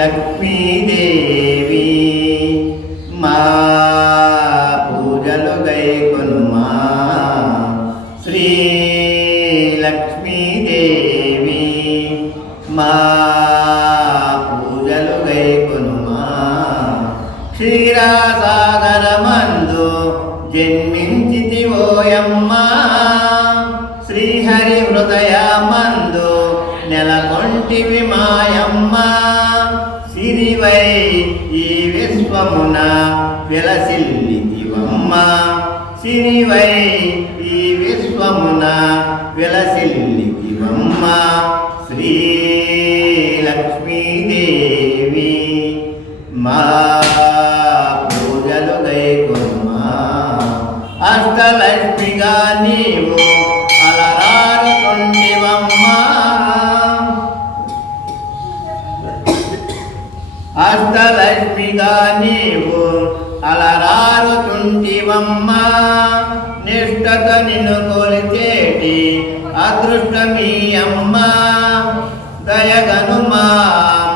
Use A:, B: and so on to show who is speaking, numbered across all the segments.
A: లక్ష్మీదేవి మా పూజలు గైకొనుమా. శ్రీ లక్ష్మీదేవి మా పూజలు గైకొనుమా. క్షీరాసాగరమందు జన్మించితివోయమ్మా. శ్రీహరి హృదయమందు నెలకొంటివి మాయమ్మ. సిరివై ఈ విశ్వమున విలసిల్లితివమ్మ. సిరివై ఈ విశ్వమున విలసిల్లితివమ్మ. శ్రీ లక్ష్మీదేవి మా పూజలు గైకొమ్మా. అష్టలక్ష్మిగా నీవు అష్టలక్ష్మిగా నీవు అలరారుతుంటివమ్మా. నిష్టత నిన్ను కొలిచేటి అదృష్టమీ అమ్మా దయగనుమా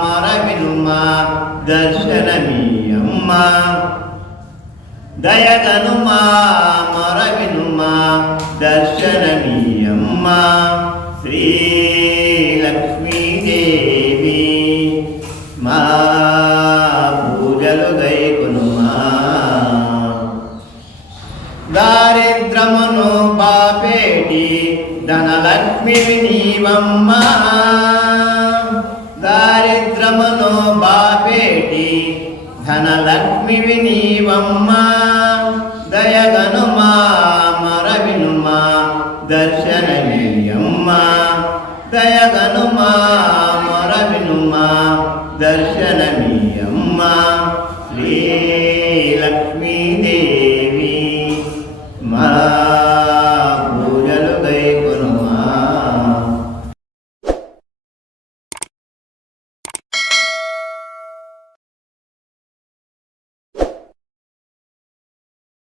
A: మరవినుమా దర్శనమీ అమ్మా దయగనుమా మరవినుమా దర్శనమీ అమ్మా శ్రీ దారిద్రమును పాపేటి ధనలక్ష్మి నీవమ్మ. దారిద్రమును బాపేటి ధనలక్ష్మి నీవమ్మా. దయగనుమా మరవినుమా దర్శనమీయమ్మా దయగనుమా మరవినుమా దర్శనమీయమ్మా శ్రీ